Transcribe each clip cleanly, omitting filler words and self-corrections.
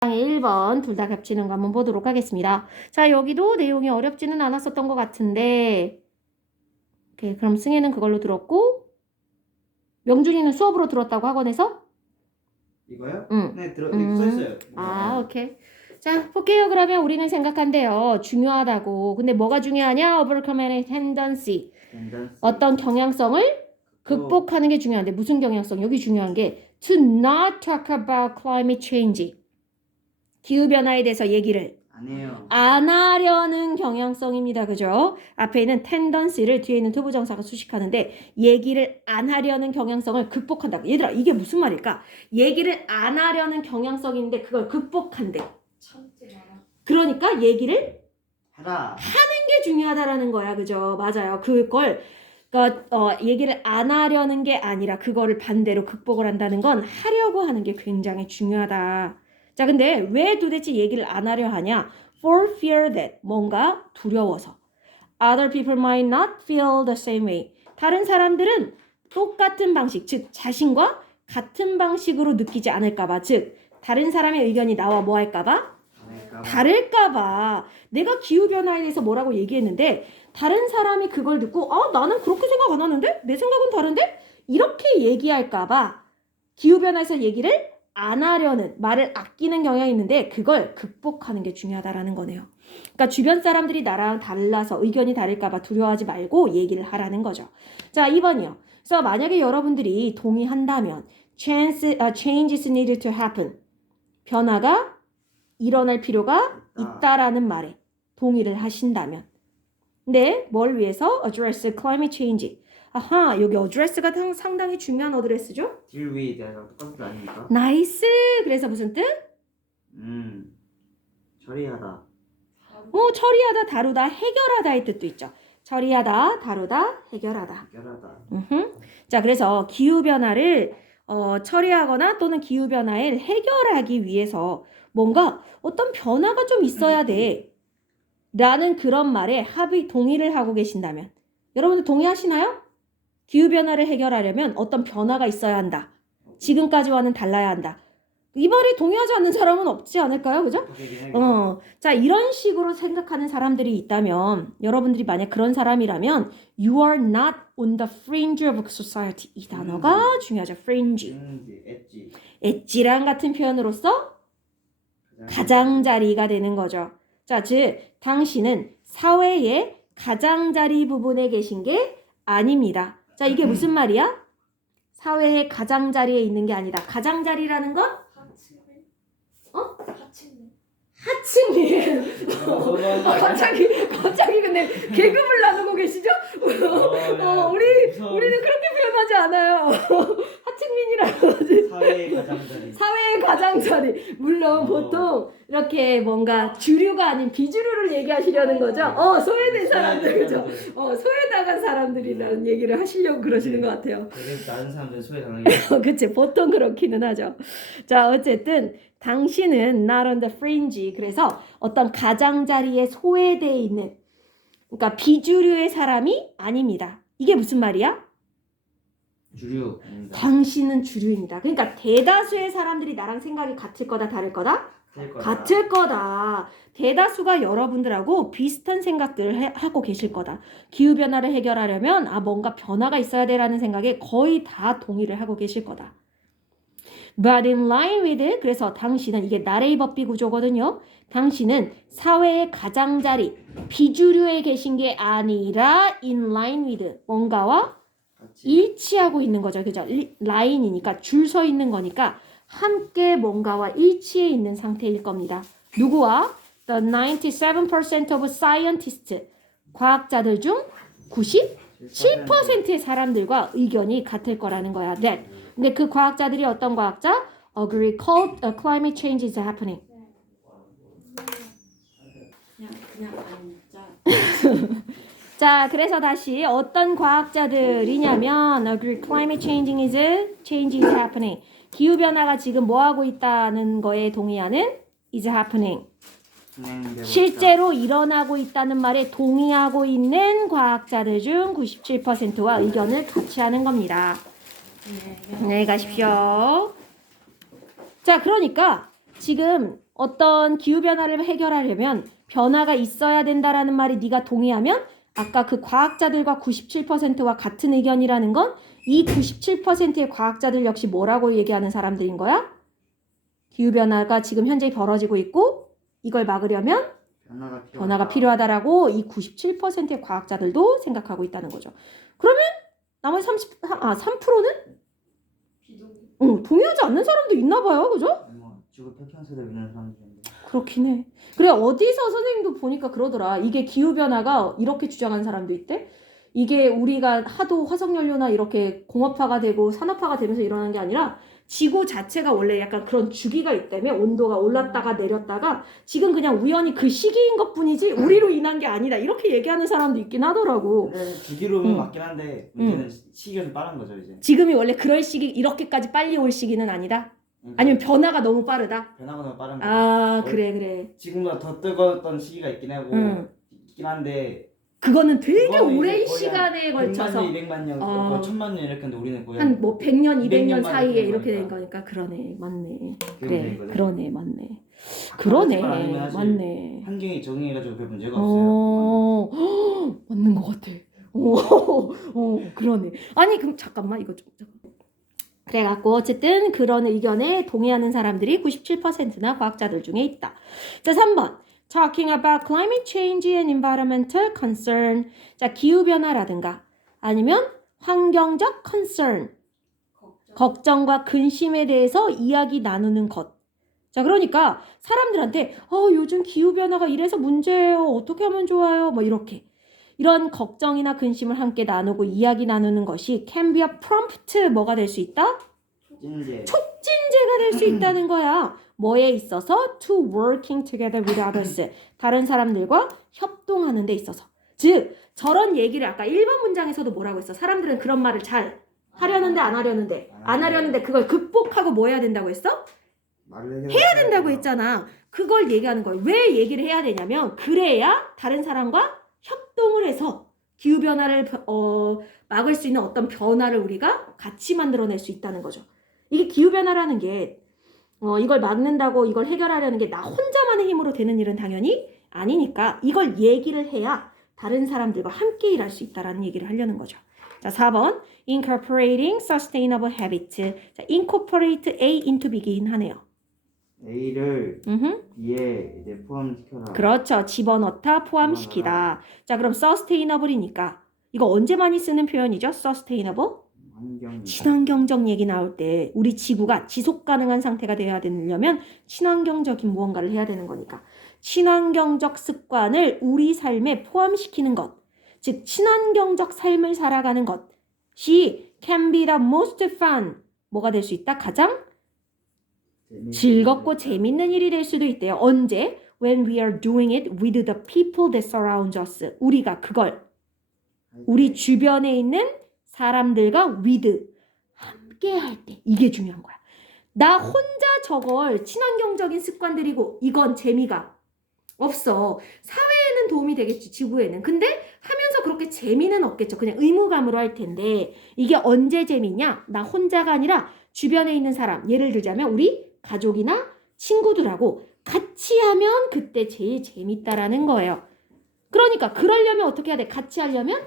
1번 둘 다 겹치는 거 한번 보도록 하겠습니다. 자, 여기도 내용이 어렵지는 않았었던 것 같은데, 오케이, 그럼 승혜는 그걸로 들었고, 명준이는 수업으로 들었다고 학원에서? 이거요? 응. 네, 여기 써있어요. 아, 오케이. 자, 볼게요. 그러면 우리는 생각한대요. 중요하다고. 근데 뭐가 중요하냐? Overcoming tendency. 어떤 경향성을 극복하는 게 중요한데, 무슨 경향성? 여기 중요한 게 to not talk about climate change. 기후변화에 대해서 얘기를 안 해요. 안 하려는 경향성입니다. 그죠? 앞에 있는 tendency를 뒤에 있는 투부정사가 수식하는데 얘기를 안 하려는 경향성을 극복한다. 얘들아, 이게 무슨 말일까? 얘기를 안 하려는 경향성인데 그걸 극복한대. 그러니까 얘기를 하라. 하는 게 중요하다라는 거야. 그죠? 맞아요. 그걸 그러니까 얘기를 안 하려는 게 아니라 그거를 반대로 극복을 한다는 건 하려고 하는 게 굉장히 중요하다. 자, 근데 왜 도대체 얘기를 안 하려 하냐? For fear that 뭔가 두려워서. Other people might not feel the same way. 다른 사람들은 똑같은 방식, 즉 자신과 같은 방식으로 느끼지 않을까 봐. 즉 다른 사람의 의견이 나와 뭐 할까 봐? 다를까 봐. 내가 기후변화에 대해서 뭐라고 얘기했는데 다른 사람이 그걸 듣고 나는 그렇게 생각 안 하는데? 내 생각은 다른데? 이렇게 얘기할까 봐 기후변화에서 얘기를 안 하려는, 말을 아끼는 경향이 있는데 그걸 극복하는 게 중요하다라는 거네요. 그러니까 주변 사람들이 나랑 달라서 의견이 다를까 봐 두려워하지 말고 얘기를 하라는 거죠. 자, 2번이요. 그래서 만약에 여러분들이 동의한다면 changes needed to happen. 변화가 일어날 필요가 있다라는 말에 동의를 하신다면. 근데 뭘 위해서? address climate change. 아하, 여기 address가 상당히 중요한 어드레스죠? deal with에서 똑같은 거 아닙니까? 나이스. 그래서 무슨 뜻? 처리하다. 처리하다, 다루다, 해결하다의 뜻도 있죠. 처리하다, 다루다, 해결하다. 해결하다. 자, 그래서 기후변화를 처리하거나 또는 기후변화를 해결하기 위해서 뭔가 어떤 변화가 좀 있어야 돼. 라는 그런 말에 동의를 하고 계신다면. 여러분들 동의하시나요? 기후변화를 해결하려면 어떤 변화가 있어야 한다. 지금까지와는 달라야 한다. 이 말에 동의하지 않는 사람은 없지 않을까요? 그죠? 자, 이런 식으로 생각하는 사람들이 있다면, 여러분들이 만약 그런 사람이라면, you are not on the fringe of society. 이 단어가 중요하죠. fringe. 엣지랑 같은 표현으로서 가장자리가 되는 거죠. 자, 즉, 당신은 사회의 가장자리 부분에 계신 게 아닙니다. 자, 이게 무슨 말이야? 사회의 가장자리에 있는 게 아니다. 가장자리라는 건? 하층민. 갑자기 근데 계급을 나누고 계시죠? 우리는 그렇게 표현하지 않아요. 하층민이라고 하지. 사회의 가장자리. 물론 보통 이렇게 뭔가 주류가 아닌 비주류를 얘기하시려는 거죠. 소외된 사람들, 그죠? 소외당한 사람들이라는 얘기를 하시려고 그러시는 것 같아요. 다른 사람들은 소외당하겠죠. 그치, 보통 그렇기는 하죠. 자, 어쨌든 당신은 not on the fringe. 그래서 어떤 가장자리에 소외되어 있는, 그러니까 비주류의 사람이 아닙니다. 이게 무슨 말이야? 주류. 당신은 주류입니다. 그러니까 대다수의 사람들이 나랑 생각이 같을 거다, 다를 거다? 같을 거다. 대다수가 여러분들하고 비슷한 생각들을 하고 계실 거다. 기후변화를 해결하려면 뭔가 변화가 있어야 되라는 생각에 거의 다 동의를 하고 계실 거다. But in line with, 그래서 당신은, 이게 나레이 법비 구조거든요. 당신은 사회의 가장자리, 비주류에 계신 게 아니라 in line with, 뭔가와 일치하고 있는 거죠. 그죠? 라인이니까 줄 서 있는 거니까 함께 뭔가와 일치해 있는 상태일 겁니다. 누구와? The 97% of scientists, 과학자들 중 97%의 사람들과 의견이 같을 거라는 거야. That. 근데 그 과학자들이 어떤 과학자? Agree climate change is happening. 그냥 진짜. 자, 그래서 다시 어떤 과학자들이냐면 agree climate change is happening. 기후변화가 지금 뭐 하고 있다는 거에 동의하는 is happening. 실제로 일어나고 있다는 말에 동의하고 있는 과학자들 중 97%와 의견을 같이 하는 겁니다. 안녕히 가십시오. 자, 그러니까 지금 어떤 기후변화를 해결하려면 변화가 있어야 된다라는 말이 네가 동의하면 아까 그 과학자들과 97%와 같은 의견이라는 건 이 97%의 과학자들 역시 뭐라고 얘기하는 사람들인 거야? 기후변화가 지금 현재 벌어지고 있고 이걸 막으려면 변화가 필요하다라고 이 97%의 과학자들도 생각하고 있다는 거죠. 그러면 나머지 3%는 동의하지 않는 사람도 있나 봐요. 그죠? 지구 폐편세대 위는 사람들인데. 그렇긴 해. 그래 어디서 선생님도 보니까 그러더라. 이게 기후변화가 이렇게 주장하는 사람도 있대. 이게 우리가 하도 화석연료나 이렇게 공업화가 되고 산업화가 되면서 일어나는 게 아니라 지구 자체가 원래 약간 그런 주기가 있다며 온도가 올랐다가 내렸다가 지금 그냥 우연히 그 시기인 것뿐이지 우리로 인한 게 아니다. 이렇게 얘기하는 사람도 있긴 하더라고. 근데 주기로는 맞긴 한데 문제는 시기가 좀 빠른 거죠 이제. 지금이 원래 그럴 시기 이렇게까지 빨리 올 시기는 아니다. 아니면 변화가 너무 빠르다. 변화가 너무 빠른 거죠. 아 그래. 지금보다 더 뜨거웠던 시기가 있긴 하고 있긴 한데. 그거는 되게 그거는 오랜 이제 시간에 걸쳐서 100만 년, 200만 년, 1000만 년 이렇게 하는데 우리는 거의 한 뭐 100년, 200년 사이에 된 이렇게 된 거니까. 거니까 그러네. 맞네. 그게 그래. 문제거든. 그러네. 맞네. 그러네. 아니면 사실 맞네. 환경이 적응해가지고 별 문제가 없어요. 맞는 것 같아. 그러네. 아니 그럼 잠깐만 이거 좀 그래갖고 어쨌든 그런 의견에 동의하는 사람들이 97%나 과학자들 중에 있다. 자 3번 Talking about climate change and environmental concern. 자, 기후변화라든가 아니면 환경적 concern. 걱정과 근심에 대해서 이야기 나누는 것. 자, 그러니까 사람들한테 요즘 기후변화가 이래서 문제예요. 어떻게 하면 좋아요? 뭐 이렇게. 이런 걱정이나 근심을 함께 나누고 이야기 나누는 것이 can be a prompt 뭐가 될 수 있다? 촉진제가 될 수 있다는 거야. 뭐에 있어서? To working together with others. 다른 사람들과 협동하는 데 있어서. 즉 저런 얘기를 아까 1번 문장에서도 뭐라고 했어? 사람들은 그런 말을 잘 하려는데 안 하려는데 안 하려는데 그걸 극복하고 뭐 해야 된다고 했어? 해야 된다고 했잖아. 그걸 얘기하는 거예요. 왜 얘기를 해야 되냐면 그래야 다른 사람과 협동을 해서 기후변화를 막을 수 있는 어떤 변화를 우리가 같이 만들어낼 수 있다는 거죠. 이게 기후변화라는 게 이걸 막는다고 이걸 해결하려는 게 나 혼자만의 힘으로 되는 일은 당연히 아니니까 이걸 얘기를 해야 다른 사람들과 함께 일할 수 있다라는 얘기를 하려는 거죠. 자, 4번 Incorporating Sustainable Habits. 자, Incorporate A into B긴 하네요. A를 B에 이제 포함시켜라. 그렇죠. 집어넣다, 포함시키다. 자, 그럼 Sustainable이니까 이거 언제 많이 쓰는 표현이죠? Sustainable? 친환경적 얘기 나올 때 우리 지구가 지속 가능한 상태가 되어야 되려면 친환경적인 무언가를 해야 되는 거니까 친환경적 습관을 우리 삶에 포함시키는 것, 즉 친환경적 삶을 살아가는 것이 can be the most fun 뭐가 될 수 있다? 가장 즐겁고 재밌는 일이 될 수도 있대요. 언제? When we are doing it with the people that surround us. 우리가 그걸 우리 주변에 있는 사람들과 with 함께 할 때 이게 중요한 거야. 나 혼자 저걸 친환경적인 습관들이고 이건 재미가 없어. 사회에는 도움이 되겠지, 지구에는. 근데 하면서 그렇게 재미는 없겠죠. 그냥 의무감으로 할 텐데 이게 언제 재미냐? 나 혼자가 아니라 주변에 있는 사람, 예를 들자면 우리 가족이나 친구들하고 같이 하면 그때 제일 재밌다라는 거예요. 그러니까 그러려면 어떻게 해야 돼? 같이 하려면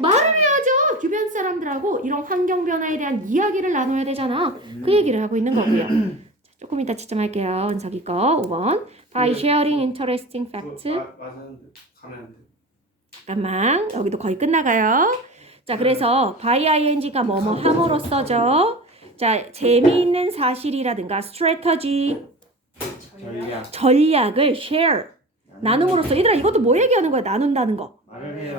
말을 해야죠. 주변 사람들하고 이런 환경 변화에 대한 이야기를 나눠야 되잖아. 그 얘기를 하고 있는 거고요. 자, 조금 이따 지점할게요. 은석이 거 5번. By sharing interesting facts. 잠깐만. 여기도 거의 끝나가요. 자, 그래서 by ing가 뭐뭐 함으로써죠. 자, 재미있는 사실이라든가 strategy 전략을 share 나눔으로써. 얘들아 이것도 뭐 얘기하는 거야? 나눈다는 거.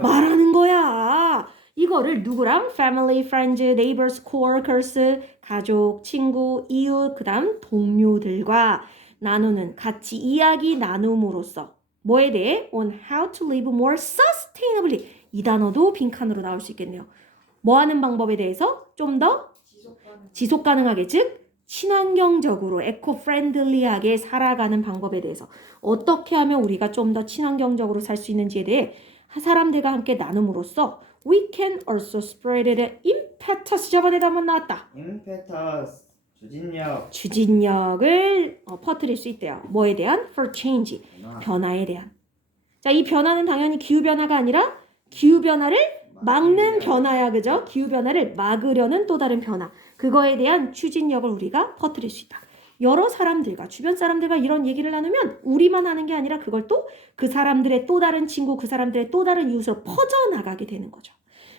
말하는 거야. 이거를 누구랑? Family, friends, neighbors, coworkers, 가족, 친구, 이웃, 그 다음 동료들과 나누는 같이 이야기 나눔으로써 뭐에 대해? On how to live more sustainably. 이 단어도 빈칸으로 나올 수 있겠네요. 뭐 하는 방법에 대해서 좀 더 지속 가능하게, 즉 친환경적으로 에코프렌들리하게 살아가는 방법에 대해서 어떻게 하면 우리가 좀 더 친환경적으로 살 수 있는지에 대해 사람들과 함께 나눔으로써 we can also spread it impetus. 저번에도 한번 나왔다. impetus 추진력을 퍼뜨릴 수 있대요. 뭐에 대한? For change. 변화에 대한. 자, 이 변화는 당연히 기후변화가 아니라 기후변화를 막는 변화야. 그죠? 기후변화를 막으려는 또 다른 변화. 그거에 대한 추진력을 우리가 퍼뜨릴 수 있다. 여러 사람들과 주변 사람들과 이런 얘기를 나누면 우리만 하는 게 아니라 그걸 또 그 사람들의 또 다른 친구, 그 사람들의 또 다른 이웃으로 퍼져나가게 되는 거죠.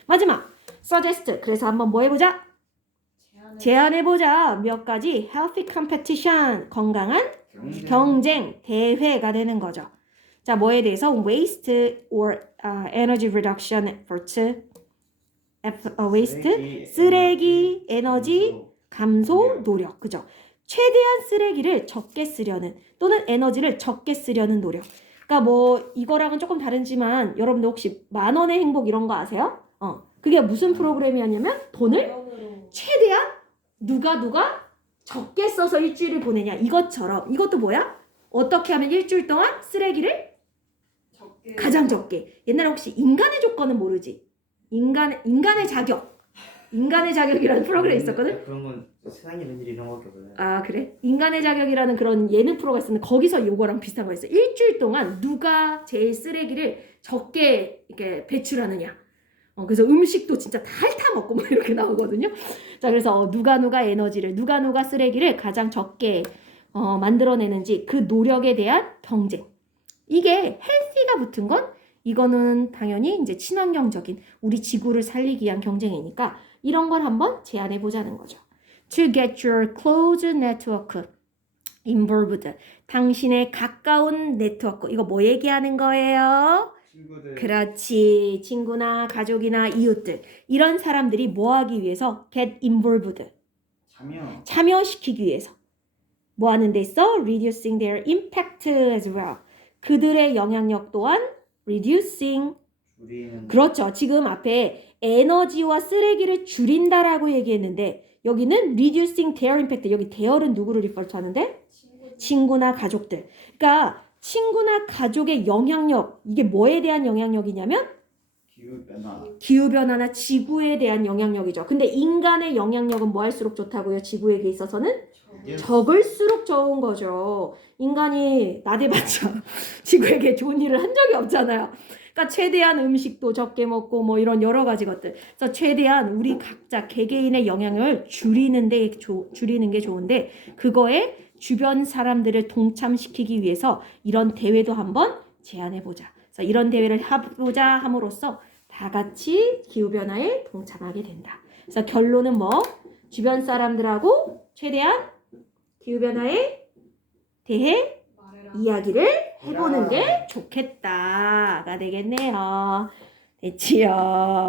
마지막 suggest. 그래서 한번 뭐 해보자? 제안해보자. 몇 가지 healthy competition. 건강한 경쟁, 대회가 되는 거죠. 자, 뭐에 대해서 waste or energy reduction efforts. waste, 쓰레기, 에너지 감소 노력. 그죠? 최대한 쓰레기를 적게 쓰려는 또는 에너지를 적게 쓰려는 노력. 그러니까 뭐 이거랑은 조금 다르지만 여러분들 혹시 10,000원의 행복 이런 거 아세요? 그게 무슨 프로그램이었냐면 돈을 최대한 누가 적게 써서 일주일을 보내냐. 이것처럼 이것도 뭐야? 어떻게 하면 일주일 동안 쓰레기를 가장 적게. 옛날에 혹시 인간의 조건은 모르지? 인간의 자격이라는 프로그램이 있었거든? 그런 건 세상에 있는 일 이런 거밖에 몰라요. 아, 그래? 인간의 자격이라는 그런 예능 프로가 있었는데 거기서 요거랑 비슷한 거 있어. 일주일 동안 누가 제일 쓰레기를 적게 이렇게 배출하느냐. 그래서 음식도 진짜 다 핥아먹고 막 이렇게 나오거든요. 자, 그래서 누가 에너지를, 누가 쓰레기를 가장 적게 만들어내는지 그 노력에 대한 경쟁. 이게 healthy가 붙은 건 이거는 당연히 이제 친환경적인 우리 지구를 살리기 위한 경쟁이니까 이런 걸 한번 제안해 보자는 거죠. To get your close network involved. 당신의 가까운 네트워크. 이거 뭐 얘기하는 거예요? 친구들. 그렇지. 친구나 가족이나 이웃들. 이런 사람들이 뭐 하기 위해서? get involved. 참여시키기 위해서. 뭐 하는 데 있어? Reducing their impact as well. 그들의 영향력 또한 reducing. 그렇죠. 지금 앞에 에너지와 쓰레기를 줄인다라고 얘기했는데 여기는 reducing their impact. 여기 their은 누구를 refer to 하는데? 친구나 가족들. 그러니까 친구나 가족의 영향력. 이게 뭐에 대한 영향력이냐면 기후변화나 지구에 대한 영향력이죠. 근데 인간의 영향력은 뭐 할수록 좋다고요? 지구에게 있어서는? 적을수록 좋은 거죠. 인간이 나대봤자 지구에게 좋은 일을 한 적이 없잖아요. 그러니까 최대한 음식도 적게 먹고 뭐 이런 여러 가지 것들. 그래서 최대한 우리 각자 개개인의 영향을 줄이는 게 좋은데 그거에 주변 사람들을 동참시키기 위해서 이런 대회도 한번 제안해보자. 그래서 이런 대회를 해보자 함으로써 다 같이 기후변화에 동참하게 된다. 그래서 결론은 뭐? 주변 사람들하고 최대한 기후변화에 대해 이야기를 해보는 게 좋겠다가 되겠네요. 됐지요?